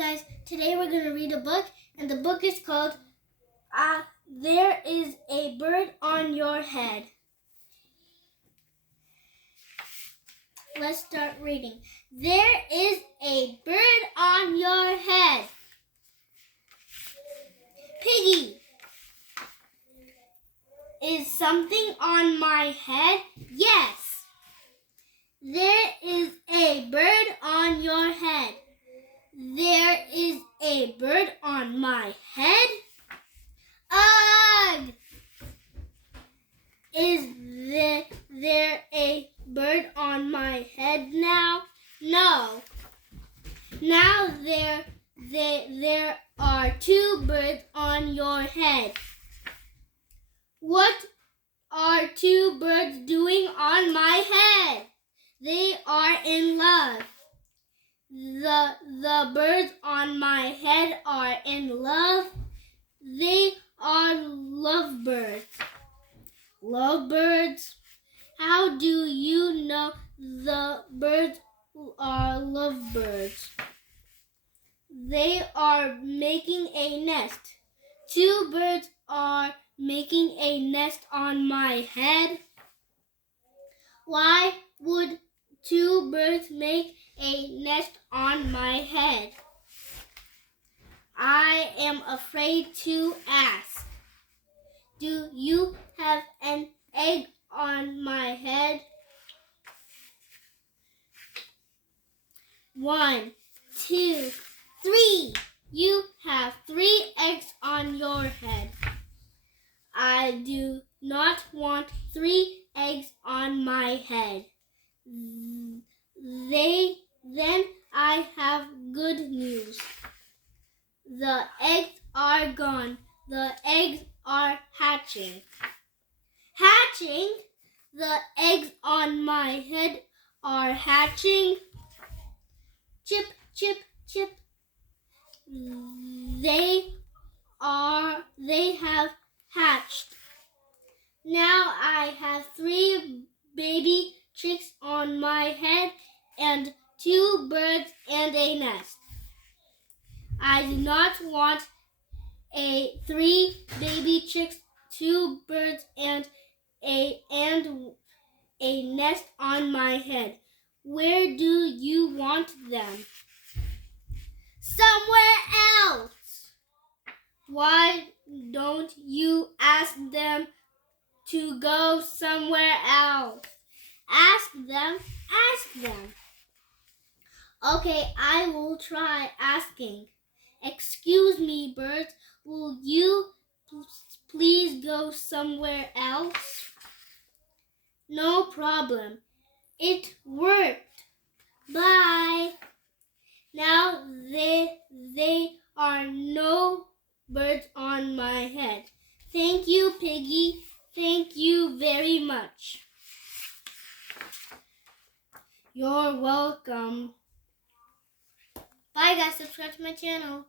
guys, today we're going to read a book, and the book is called There is a Bird on Your Head. Let's start reading. There is a bird on your head. Piggy, is something on my head? Yes. There is a bird on your head. There is a bird on my head? Ugh! Is there a bird on my head now? No. Now there are two birds on your head. What are two birds doing on my head? They are in love. The birds on my head are in love. They are lovebirds. Lovebirds? How do you know the birds are lovebirds? They are making a nest. Two birds are making a nest on my head. Why would two birds make a nest on my head? I am afraid to ask. Do you have an egg on my head? 1, 2, 3. You have 3 eggs on your head. I do not want 3 eggs on my head. Then I have good news. The eggs are gone. The eggs are hatching. Hatching? The eggs on my head are hatching. Chip, chip, chip. They have hatched. Now I have 3 baby chicks on my head and 2 birds and a nest. I do not want 3 baby chicks, 2 birds and a nest on my head. Where do you want them? Somewhere else. Why don't you ask them to go somewhere else? Ask them. Okay, I will try asking. Excuse me, birds, will you please go somewhere else? No problem. It worked. Bye. Now there are no birds on my head. Thank you, Piggy. Thank you very much. You're welcome. Bye guys, subscribe to my channel.